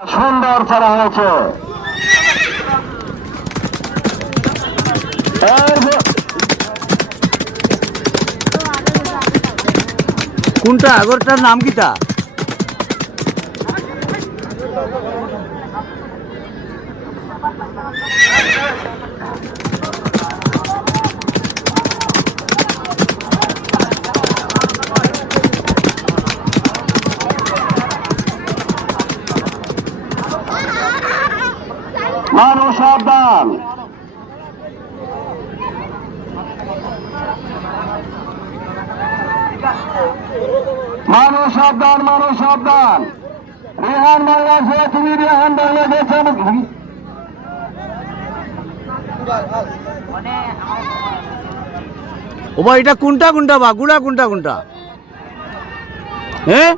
সুন্দর ছাড়া হয়েছে। কোনটা আগরটার নাম কিটা? মানুষ সাবধান, মানুষ সাবধান, মানুষ সাবধান। রেহান বাংলাদেশে, তুমি রেহান বাংলাদেশে ও ভাই এটা কোনটা কোনটা বা গুড়া কোনটা কোনটা? হ্যাঁ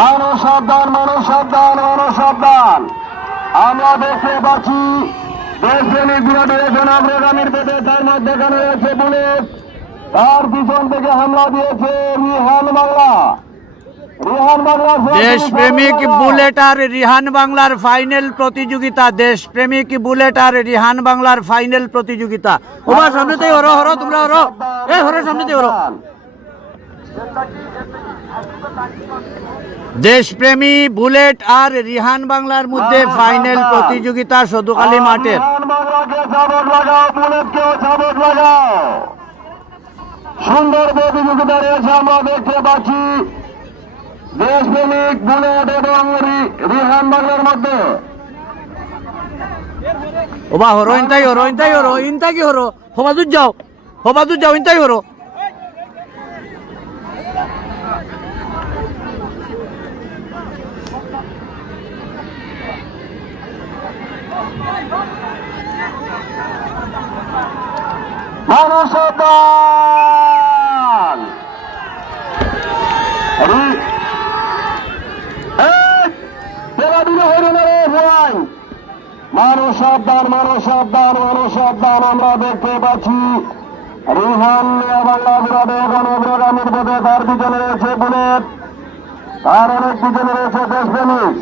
মানুষ সাবধান, মানুষ সাবধান, মানুষ সাবধান। আমরা দেখতে পাচ্ছি দেশপ্রেমিক বিরোধী এখন অগ্রগামীর পথে, তার মধ্যেখানে রয়েছে বুলেট, তার পিছন থেকে হামলা দিয়েছে রিহান বাংলা। রিহান বাংলা দেশপ্রেমিক বুলেট আর রিহান বাংলার ফাইনাল প্রতিযোগিতা, দেশপ্রেমিক বুলেট আর রিহান বাংলার ফাইনাল প্রতিযোগিতা। ওবার সামনেতেই হরো হরো, তোমরা হরো, এ হরো সামনেতেই হরো। দেশপ্রেমী বুলেট আর রিহান বাংলার মধ্যে ফাইনাল প্রতিযোগিতা সদুখালী মাঠের। সুন্দর প্রতিযোগিতা রয়েছে, আমরা দেখতে পাচ্ছি দেশপ্রেমিক বুলেট এবং রিহান বাংলার মধ্যে। ওবা হরো, ইনতাই হরো, ইনতাই হরো, ইনতা কি হরো, হবাদুর যাও, হবাদুর যাও, ইনতাই হরো। মানুষ সাবধান, মানুষ সাবধান, মানুষ সাবধান, মানুষ সাবধান। আমরা দেখতে পাচ্ছি রিহান বাংলা বিরোধে এখন অগ্রগামীর পথে, তার পিছনে রয়েছে বুলেট, তার অনেক পিছনে রয়েছে দেশপ্রেমিক।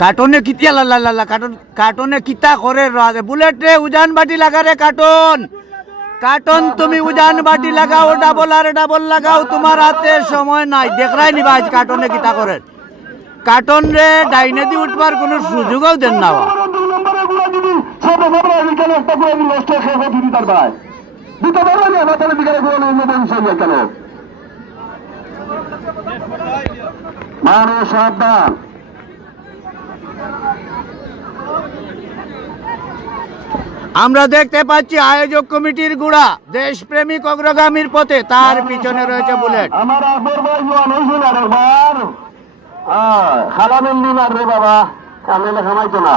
কার্টনে কিতিয়া লাল্লা কার্টন, কার্টনে কিতা করে বুলেট রে উজান বাটি লাগা রে কার্টন, কার্টন তুমি উজান বাটি লাগাও, ডাবল আর ডাবল লাগাও, তোমার হাতে সময় নাই। দেখরাই নিবা আজ কার্টনে কিতা করে। কার্টন রে ডাইনে দিয়ে উঠবার কোনো সুযোগও দেন না। মানুষ সাবধান, আমরা দেখতে পাচ্ছি আয়োজক কমিটির গুড়া দেশপ্রেমিক অগ্রগামীর পথে, তার পিছনে রয়েছে বুলেট। আমার আকবর ভাই জোয়ান হয়েছিল আরেকবার খালামিল্লি মারবে বাবা, কামলে খামাইতো না।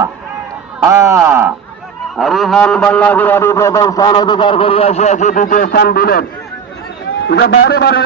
রিহান বাংলা গুড়ারি প্রথম স্থান অধিকার করিয়া আসিয়াছে, দ্বিতীয় স্থান বুলেট। এটা বাইরে বাইরে